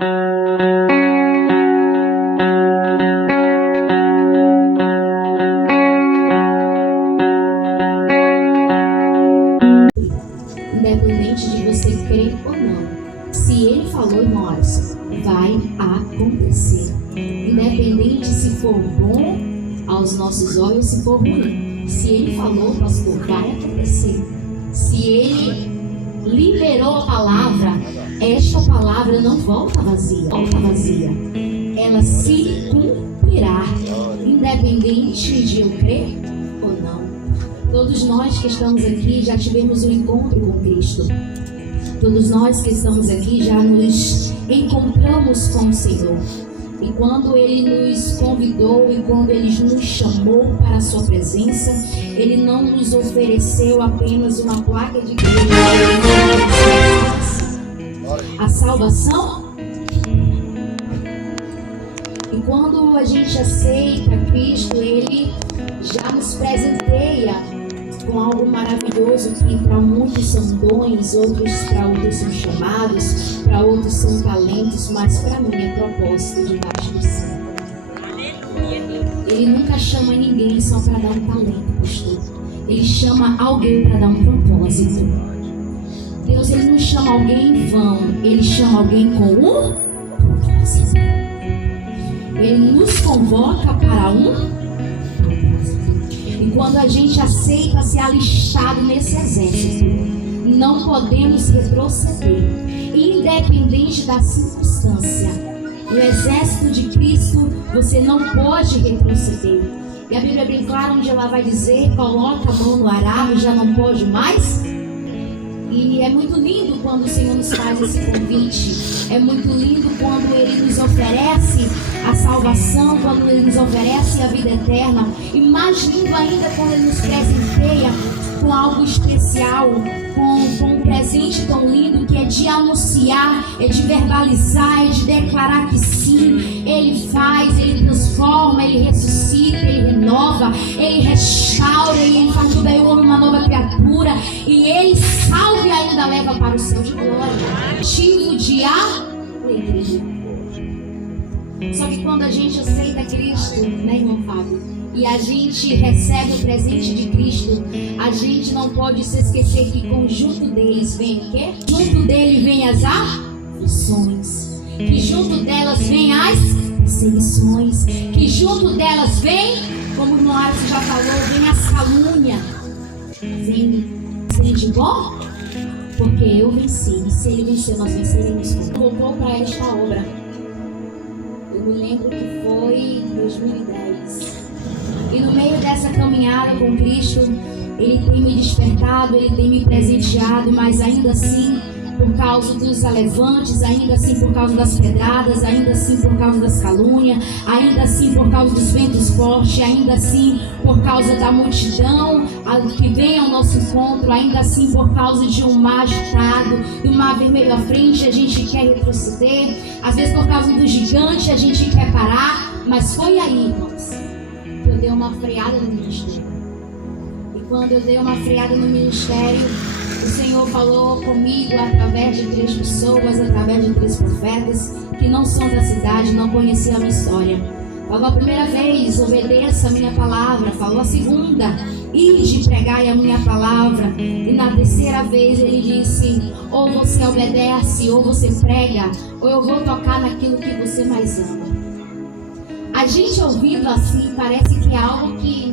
Independente de você crer ou não, se ele falou, irmãos, vai acontecer. Independente se for bom aos nossos olhos, se for ruim. Se ele falou, pastor, vai acontecer. Se ele liberou a palavra, esta palavra não volta vazia. Ela se cumprirá, independente de eu crer ou não. Todos nós que estamos aqui já tivemos um encontro com Cristo. Todos nós que estamos aqui já nos encontramos com o Senhor. E quando Ele nos convidou e quando Ele nos chamou para a sua presença, Ele não nos ofereceu apenas uma placa de igreja. A salvação. E quando a gente aceita Cristo, Ele já nos presenteia com algo maravilhoso que para muitos são dons, para outros são chamados, para outros são talentos, mas para mim é propósito debaixo do céu. Ele nunca chama ninguém só para dar um talento, pastor. Ele chama alguém para dar um propósito. Deus, Ele não chama alguém em vão, Ele chama alguém com um propósito. Ele nos convoca para um propósito. E quando a gente aceita ser alistado nesse exército, não podemos retroceder, independente da circunstância. No exército de Cristo, você não pode retroceder. E a Bíblia é bem clara onde ela vai dizer: coloca a mão no arado, já não pode mais. E é muito lindo quando o Senhor nos faz esse convite. É muito lindo quando Ele nos oferece a salvação, quando Ele nos oferece a vida eterna. E mais lindo ainda quando Ele nos presenteia com algo especial, com um presente tão lindo que é de anunciar, é de verbalizar, é de declarar que sim, Ele faz, Ele transforma, Ele ressuscita, Ele renova, Ele restaura, e Ele faz do velho homem uma nova criatura, e Ele salva e ainda leva para o céu de glória, motivo de alegria. Só que quando a gente aceita Cristo, né, irmão Fábio? E a gente recebe o presente de Cristo, a gente não pode se esquecer que junto deles vem o quê? Junto dele vem as aflições, que junto delas vem as perseguições, que junto delas vem, como o irmão Alisson já falou, vem as calúnias. Vem de bom? Porque eu venci, e se ele vencer, nós venceremos. Voltou para esta obra. Eu me lembro que foi em 2010. E no meio dessa caminhada com Cristo, Ele tem me despertado, Ele tem me presenteado, mas ainda assim, por causa dos alevantes, ainda assim por causa das pedradas, ainda assim por causa das calúnias, ainda assim por causa dos ventos fortes, ainda assim por causa da multidão que vem ao nosso encontro, ainda assim por causa de um mar agitado, de um mar vermelho à frente, a gente quer retroceder, às vezes por causa do gigante a gente quer parar, mas foi aí, irmãos, que eu dei uma freada no ministério. E quando eu dei uma freada no ministério, o Senhor falou comigo através de 3 pessoas, através de 3 profetas que não são da cidade, não conheciam a minha história. Falou a primeira vez: obedeça a minha palavra. Falou a segunda: ide pregar a minha palavra. E na terceira vez ele disse: ou você obedece, ou você prega, ou eu vou tocar naquilo que você mais ama. A gente ouvindo assim, parece que é algo que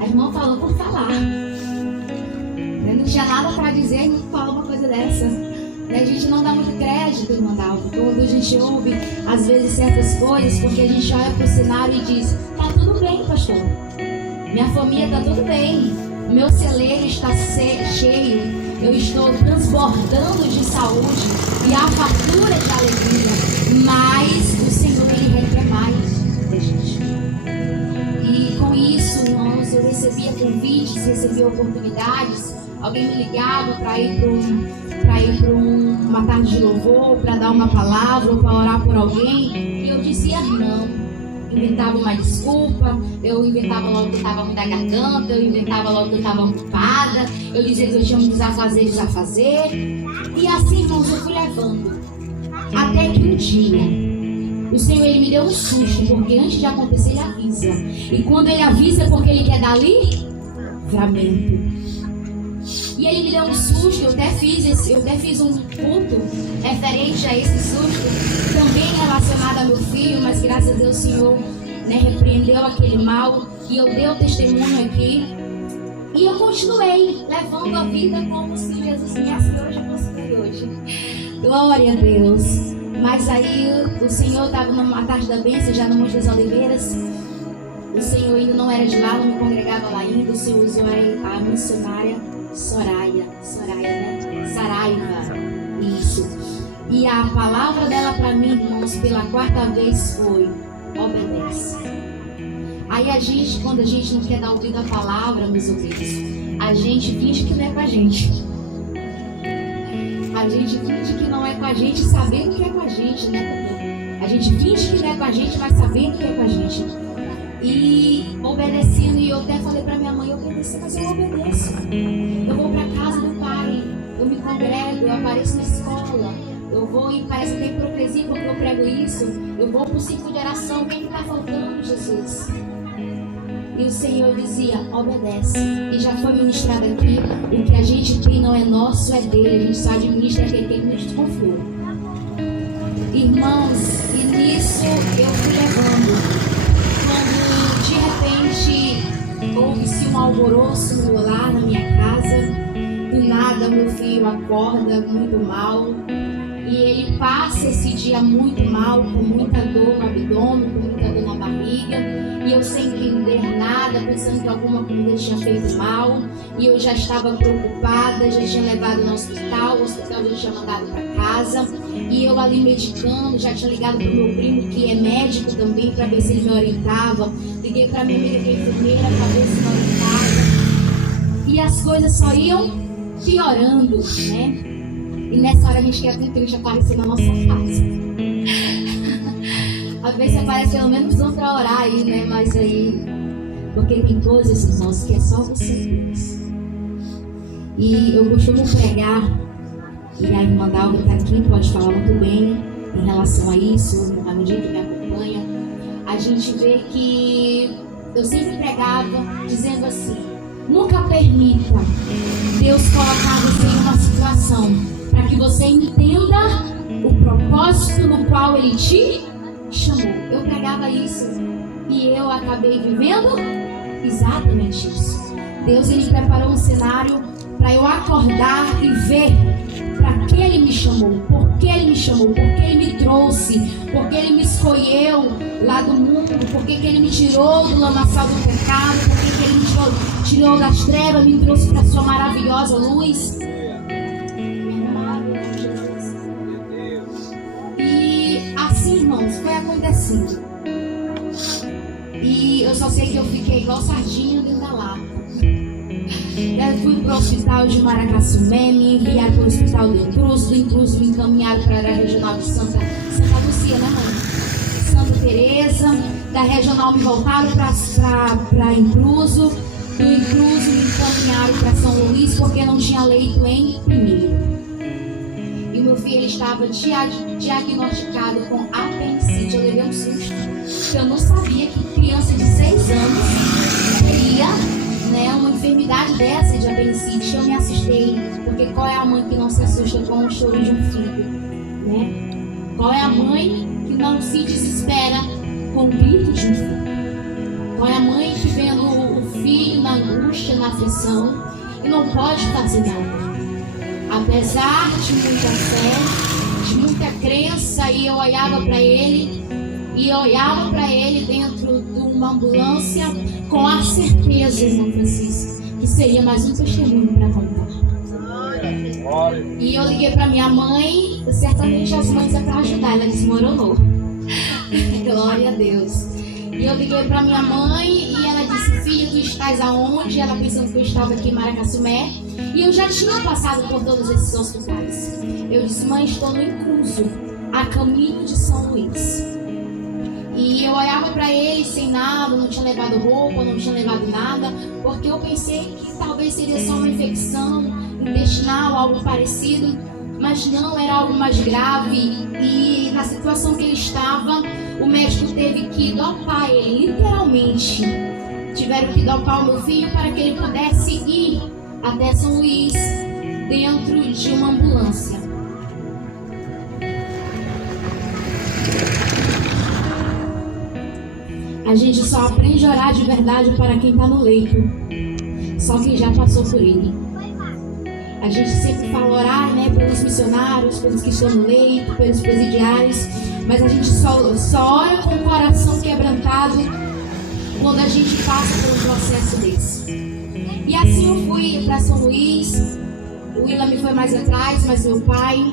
a irmã falou por falar. Eu não tinha nada para dizer e não fala uma coisa dessa. A gente não dá muito crédito, irmã Dalva, quando a gente ouve, às vezes, certas coisas, porque a gente olha para o cenário e diz: tá tudo bem, pastor. Minha família está tudo bem. Meu celeiro está cheio. Eu estou transbordando de saúde e a fartura de alegria. Mas o Senhor, Ele requer mais da gente. E com isso, irmãos, eu recebia convites, recebia oportunidades. Alguém me ligava para ir para uma tarde de louvor, para dar uma palavra ou para orar por alguém. E eu dizia não. Inventava uma desculpa, eu inventava logo que eu estava ruim da garganta, eu inventava logo que eu estava ocupada, eu dizia que eu tinha muitos afazeres a fazer. E assim, irmãos, eu fui levando. Até que um dia, o Senhor, Ele me deu um susto, porque antes de acontecer, Ele avisa. E quando Ele avisa, é porque Ele quer dar livramento. E Ele me deu um susto, eu até fiz um culto referente a esse susto, também relacionado ao meu filho, mas graças a Deus o Senhor, né, repreendeu aquele mal, e eu dei o testemunho aqui. E eu continuei levando a vida como se Jesus viesse hoje, eu fosse hoje. Glória a Deus. Mas aí o Senhor estava numa tarde da bênção, já no Monte das Oliveiras. O Senhor ainda não era de lá, não me congregava lá ainda. O Senhor usou a missionária Soraya, né? Saraiva. Isso. E a palavra dela para mim, irmãos, pela 4ª vez foi: obedece. Aí a gente, quando a gente não quer dar ouvido à palavra, meus ouvintes, a gente finge que não é com a gente. A gente finge que não é com a gente, sabendo que é com a gente, né? A gente finge que não é com a gente, mas sabendo que é com a gente. E obedecendo, e eu até falei pra minha mãe: eu obedeço, mas eu obedeço. Eu vou pra casa do pai, eu me congrego, eu apareço na escola, eu vou e parece que tem hipocrisia porque eu prego isso. Eu vou pro ciclo de oração, o que está faltando, Jesus? E o Senhor dizia: obedece. E já foi ministrado aqui: o que a gente tem não é nosso, é dele. A gente só administra aquele que nos confiou. Irmãos, e nisso eu fui levando. Quando de repente houve-se um alvoroço no meu lar, na minha casa, do nada meu filho acorda muito mal. E ele passa esse dia muito mal, com muita dor no abdômen, com muita dor na barriga. E eu sem entender nada, pensando que alguma comida tinha feito mal. E eu já estava preocupada, já tinha levado no hospital, o hospital já tinha mandado para casa. E eu ali medicando, já tinha ligado para o meu primo, que é médico também, para ver se ele me orientava. Liguei para minha amiga que é enfermeira, para ver se me orientava. E as coisas só iam piorando, né? E nessa hora a gente quer que o Cristo aparecer na nossa casa. Às vezes aparece pelo menos um para orar aí, né? Mas aí, porque tem coisas, irmãos, que é só você Deus. E eu costumo pregar, e a irmã Dalva está aqui, pode falar muito bem em relação a isso, à medida que me acompanha. A gente vê que eu sempre pregava dizendo assim: nunca permita Deus colocar você em uma situação para que você entenda o propósito no qual Ele te chamou. Eu pregava isso e eu acabei vivendo exatamente isso. Deus, Ele preparou um cenário para eu acordar e ver para que Ele me chamou, por que Ele me chamou, por que Ele me trouxe, por que Ele me escolheu lá do mundo, por que Ele me tirou do lamaçal do pecado, por que Ele me tirou das trevas, me trouxe para a sua maravilhosa luz. Irmãos, foi acontecendo. E eu só sei que eu fiquei igual sardinha dentro da lata. Eu fui para o hospital de Maracassumé, me enviaram para o hospital do Incruso me encaminharam para a regional de Santa Lucia, né, mãe? Santa Teresa. Da regional me voltaram para Incruso. Do Incruso me encaminharam para São Luís, porque não tinha leito em primeiro. E meu filho estava diagnosticado com apendicite. Eu levei um susto, porque eu não sabia que criança de 6 anos teria, né, uma enfermidade dessa de apendicite. Eu me assustei, porque qual é a mãe que não se assusta com o choro de um filho, né? Qual é a mãe que não se desespera com o grito de um filho? Qual é a mãe que vendo o filho na angústia, na aflição e não pode fazer nada? Apesar de muita fé, de muita crença, e eu olhava para ele, dentro de uma ambulância, com a certeza, irmão Francisco, que seria mais um testemunho para contar. E eu liguei para minha mãe, certamente as mães é para ajudar, ela desmoronou. Glória a Deus. E eu liguei para minha mãe e ela disse: filha, tu estás aonde? Ela pensando que eu estava aqui em Maracassumé. E eu já tinha passado por todos esses hospitais. Eu disse: mãe, estou no Incruso, a caminho de São Luís. E eu olhava para ele sem nada, não tinha levado roupa, não tinha levado nada, porque eu pensei que talvez seria só uma infecção intestinal, algo parecido. Mas não, era algo mais grave. E na situação que ele estava, o médico teve que dopar ele, literalmente. Tiveram que dopar o meu filho para que ele pudesse ir até São Luís dentro de uma ambulância. A gente só aprende a orar de verdade para quem está no leito, só quem já passou por ele. A gente sempre fala orar, né, pelos missionários, pelos que estão no leito, pelos presidiários, mas a gente só ora com o coração quebrantado quando a gente passa por um processo desse. E assim eu fui para São Luís, o Willam foi mais atrás, mas meu pai.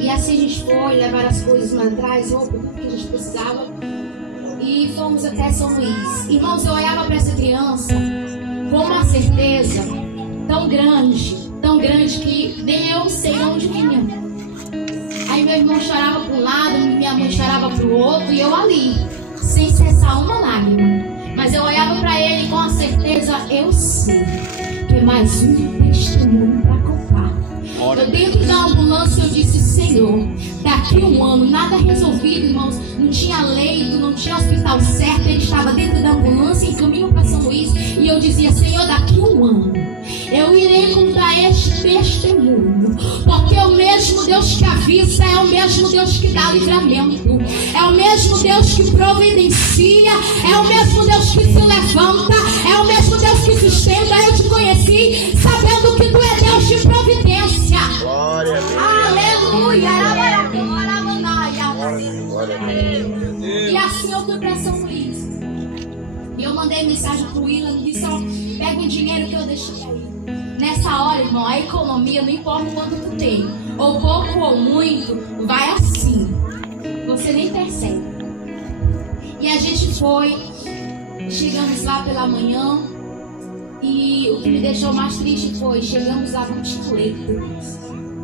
E assim a gente foi levar as coisas mais atrás, roupa, tudo que a gente precisava. E fomos até São Luís. Irmãos, eu olhava para essa criança com uma certeza tão grande que nem eu sei onde vinha. Aí meu irmão chorava para um lado, minha mãe chorava para o outro, e eu ali, sem cessar uma lágrima. Mas eu olhava para ele com a certeza, eu sei que é mais um testemunho para contar. Eu dentro da ambulância eu disse, Senhor, daqui um ano, nada resolvido, irmãos, não tinha leito, não tinha hospital certo, ele estava dentro da ambulância em caminho para São Luís, e eu dizia, Senhor, daqui um ano eu irei contar este testemunho, porque é o mesmo Deus que avisa, é o mesmo Deus que dá livramento, é o mesmo Deus que providencia, é o mesmo Deus que se levanta, é o mesmo Deus que sustenta. Eu te conheci sabendo que tu é Deus de providência. Glória a Deus. Aleluia. Glória a Deus. E assim eu fui para São Luís. E eu mandei mensagem pro Willam e disse, ó, pega o dinheiro que eu deixei aí. Nessa hora, irmão, a economia, não importa quanto tu tem, ou pouco ou muito, vai assim. Você nem percebe. E a gente foi, chegamos lá pela manhã, e o que me deixou mais triste foi, chegamos lá no leito.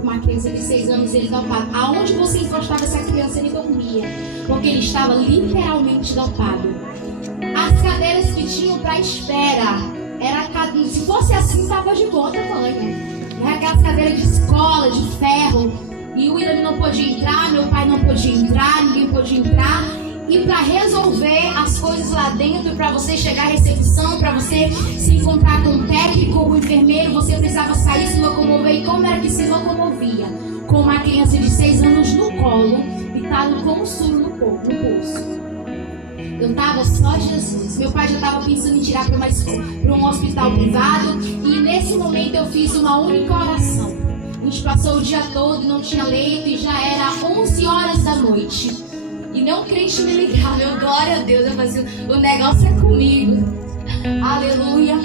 Uma criança de 6 anos, ele dopado. Aonde você encostava essa criança, ele dormia, porque ele estava literalmente dopado. As cadeiras que tinham para espera, se fosse assim, estava de bom tamanho. Era aquelas cadeiras de escola, de ferro. E o Willam não podia entrar, meu pai não podia entrar, ninguém podia entrar. E para resolver as coisas lá dentro, para você chegar à recepção, para você se encontrar com o técnico ou o enfermeiro, você precisava sair, se locomover. E como era que se locomovia? Com uma criança de 6 anos no colo e estava com um suro no pulso. Eu estava só Jesus. Meu pai já estava pensando em tirar para um hospital privado. E nesse momento eu fiz uma única oração. A gente passou o dia todo, não tinha leito, e já era 11 horas da noite. E não crente me ligava, meu glória a Deus, eu fazia, o negócio é comigo. Aleluia.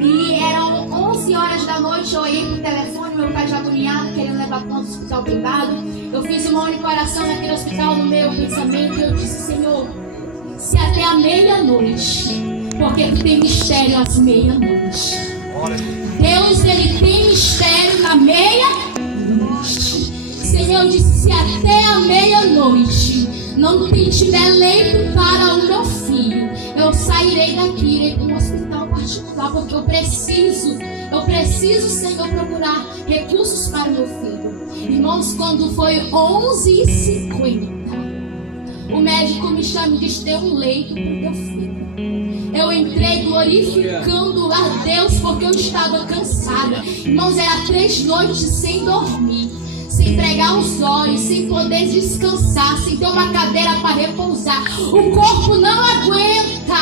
E eram 11 horas da noite, eu olhei pro telefone, meu pai já agoniado, querendo levar para um hospital privado. Eu fiz uma única oração naquele hospital no meu pensamento, e eu disse, Senhor, se até a meia-noite, porque tu tem mistério às meia-noite. Deus, ele tem mistério na meia-noite. Senhor, eu disse, se até a meia-noite não tiver leito para o meu filho, eu sairei daqui, irei para um hospital particular, porque eu preciso, Senhor, procurar recursos para o meu filho. Irmãos, quando foi 11h50, o médico me chama e diz, tem um leito para o teu filho. Eu entrei glorificando a Deus, porque eu estava cansada. Irmãos, era 3 noites sem dormir, sem pregar os olhos, sem poder descansar, sem ter uma cadeira para repousar. O corpo não aguenta.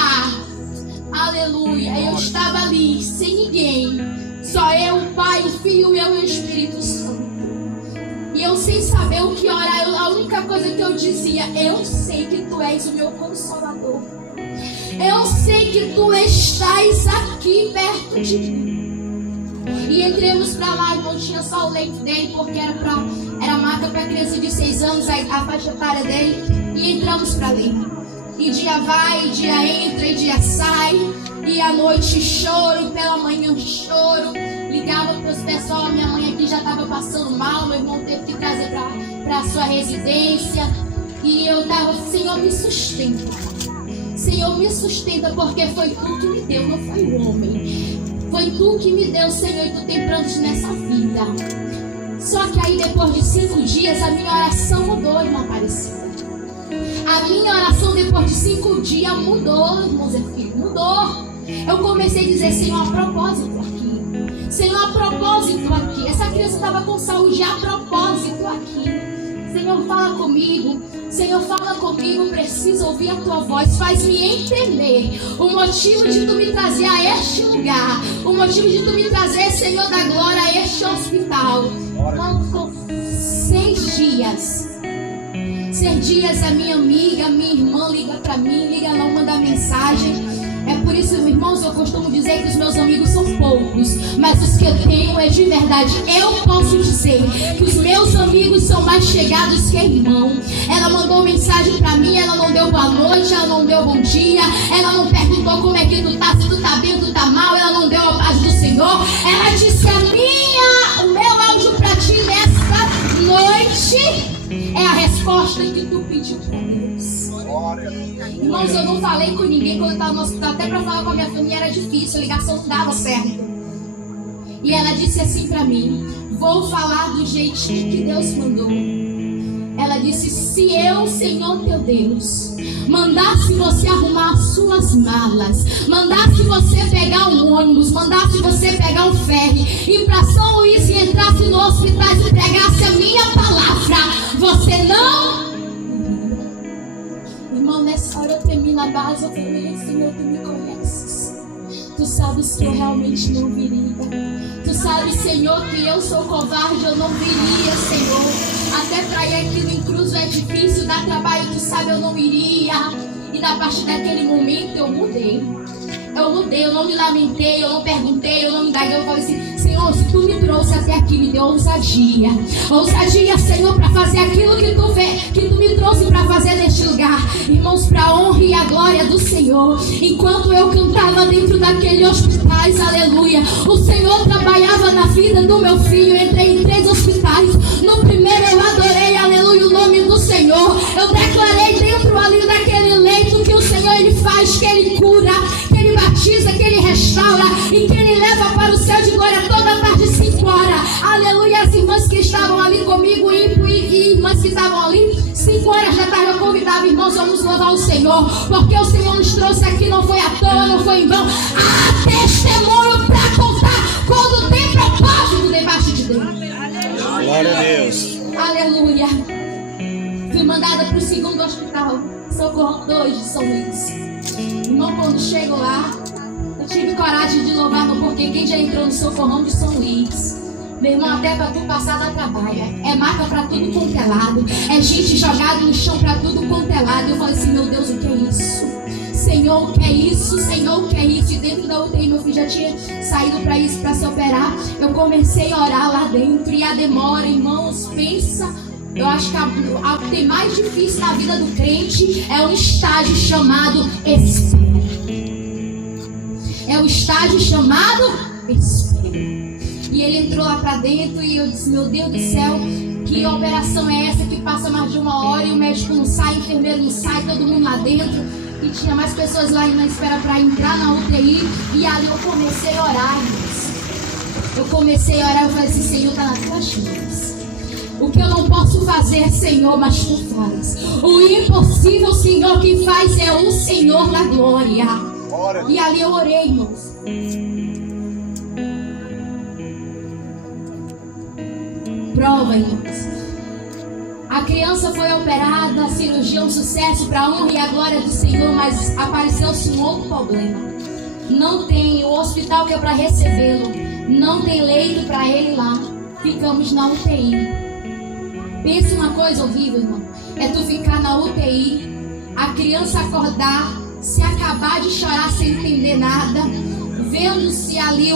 Aleluia. Eu estava ali, sem ninguém. Só eu, o Pai, o Filho, eu e o Espírito Santo. E eu sem saber o que orar, a única coisa que eu dizia, eu sei que tu és o meu consolador. Eu sei que tu estás aqui perto de mim. E entramos pra lá, não tinha só o leito dele, porque era maca para criança de 6 anos, a faixa etária dele. E entramos pra ali. E dia vai, dia entra, e dia sai. E à noite choro, pela manhã choro. Ligava para os pessoal, minha mãe aqui já estava passando mal, meu irmão teve que trazer para a sua residência. E eu estava, Senhor, me sustenta. Senhor, me sustenta, porque foi tu que me deu, não foi o homem. Foi tu que me deu, Senhor, e tu tem planos nessa vida. Só que aí depois de 5 dias a minha oração mudou, irmã Aparecida. A minha oração depois de 5 dias mudou, irmão Zé Filho, mudou. Eu comecei a dizer: Senhor, a propósito aqui. Senhor, a propósito aqui. Essa criança estava com saúde, a propósito aqui. Senhor, fala comigo. Senhor, fala comigo. Preciso ouvir a tua voz. Faz-me entender o motivo de tu me trazer a este lugar. O motivo de tu me trazer, Senhor da glória, a este hospital. Não, 6 dias. 6 dias a minha amiga, minha irmã liga pra mim, liga lá, manda mensagem. É por isso, irmãos, eu costumo dizer que os meus amigos são poucos, mas os que eu tenho é de verdade. Eu posso dizer que os meus amigos são mais chegados que irmão. Ela mandou mensagem pra mim, ela não deu boa noite, ela não deu bom dia, ela não perguntou como é que tu tá, se tu tá bem, tu tá mal, ela não deu a paz do Senhor. Ela disse: o meu áudio pra ti nessa noite é a resposta que tu pediu pra Deus. Irmãos, eu não falei com ninguém quando eu estava no hospital. Até para falar com a minha família era difícil, a ligação não dava certo. E ela disse assim para mim: vou falar do jeitinho que Deus mandou. Ela disse: se eu, Senhor teu Deus, mandasse você arrumar as suas malas, mandasse você pegar um ônibus, mandasse você pegar um ferry, ir para São Luís e entrasse no hospital e pregasse a minha palavra, você não... Irmão, nessa hora eu tremi na base, eu falei: Senhor, tu me conheces. Tu sabes que eu realmente não viria. Tu sabes, Senhor, que eu sou covarde, eu não viria, Senhor. Até pra ir aqui no Incruso é difícil, dá trabalho, tu sabe, eu não iria. E a partir daquele momento eu mudei. Eu não me lamentei, eu não perguntei, eu não me indaguei. Eu falei assim: Senhor, se tu me trouxe até aqui, me deu ousadia. Ousadia, Senhor, para fazer aquilo que tu me trouxe para fazer neste lugar. Irmãos, para a honra e a glória do Senhor. Enquanto eu cantava dentro daquele hospitais, aleluia, o Senhor trabalhava na vida do meu filho. Entrei em 3 hospitais. No primeiro eu adorei, aleluia, o nome do Senhor. Eu declarei dentro ali daquele leito que o Senhor, Ele faz, que Ele cura, que Ele batiza, que Ele restaura e que Ele leva para o céu de glória toda tarde, 5 horas. Aleluia. As irmãs que estavam ali comigo, e irmãs que estavam ali, 5 horas da tarde, eu convidava: irmãos, vamos louvar o Senhor, porque o Senhor nos trouxe aqui, não foi à toa, não foi em vão. Há testemunho para contar quando tem propósito debaixo de Deus. Glória a Deus. Aleluia. Fui mandada para o 2º hospital, Socorro 2 de São Luís. Irmão, quando chego lá, eu tive coragem de louvar, porque quem já entrou no Socorrão de São Luís, meu irmão, até para tu passar da trabalha, é marca para tudo quanto é lado, é gente jogada no chão para tudo quanto é lado. Eu falei assim: meu Deus, o que é isso? Senhor, o que é isso? Senhor, o que é isso? E dentro da UTI, meu filho já tinha saído para isso, para se operar. Eu comecei a orar lá dentro, e a demora, irmãos, pensa. Eu acho que a que tem mais difícil na vida do crente é um estágio chamado espera. É um estágio chamado espera. E ele entrou lá pra dentro e eu disse: meu Deus do céu, que operação é essa que passa mais de 1 hora e o médico não sai, o enfermeiro não sai, todo mundo lá dentro. E tinha mais pessoas lá na espera para entrar na UTI. E ali eu comecei a orar, irmãos. Eu comecei a orar, eu falei assim: Senhor, tá nas tuas mãos. O que eu não posso fazer, Senhor, mas tu faz. O impossível, Senhor, quem faz é o Senhor da glória. E ali eu orei, irmãos. Prova, irmãos. A criança foi operada, a cirurgia é um sucesso para a honra e a glória do Senhor, mas apareceu-se um outro problema. Não tem o hospital que é para recebê-lo, não tem leito para ele lá. Ficamos na UTI. Pensa uma coisa horrível, irmão. É tu ficar na UTI, a criança acordar, se acabar de chorar sem entender nada, vendo-se ali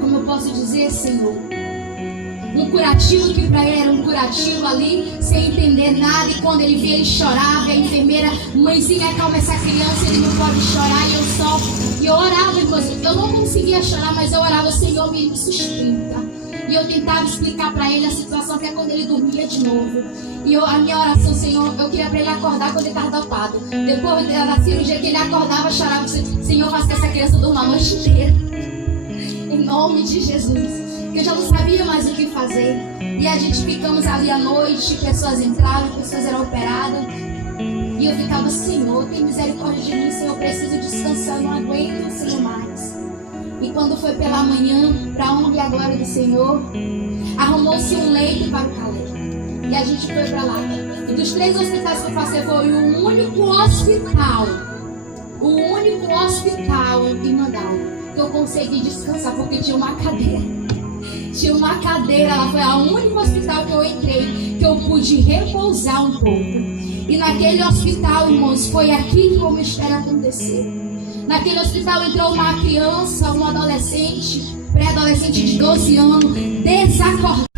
como eu posso dizer, Senhor? Um curativo que para ele era um curativo ali, sem entender nada. E quando ele via, ele chorava. E a enfermeira: mãezinha, acalma essa criança, ele não pode chorar. E eu orava, irmãos. Eu não conseguia chorar, mas eu orava: Senhor, me sustenta. E eu tentava explicar para ele a situação, até quando ele dormia de novo. E a minha oração: Senhor, eu queria para ele acordar quando ele estava dopado. Depois da cirurgia, que ele acordava, chorava: Senhor, faz que essa criança durma a noite inteira. Em nome de Jesus. que eu já não sabia mais o que fazer. E a gente ficamos ali à noite, pessoas entravam, pessoas eram operadas. E eu ficava, Senhor, tem misericórdia de mim, Senhor, eu preciso descansar, eu não aguento, Senhor, mais. E quando foi pela manhã, para a honra e a glória do Senhor, arrumou-se um leito para o Caleb. E a gente foi para lá. E dos 3 hospitais que eu passei, foi o único hospital em Manaus que eu consegui descansar, porque tinha uma cadeira. Tinha uma cadeira lá, foi a única hospital que eu entrei, que eu pude repousar um pouco. E naquele hospital, irmãos, foi aqui que o mistério aconteceu. Naquele hospital entrou uma criança, uma adolescente, pré-adolescente de 12 anos, desacordada.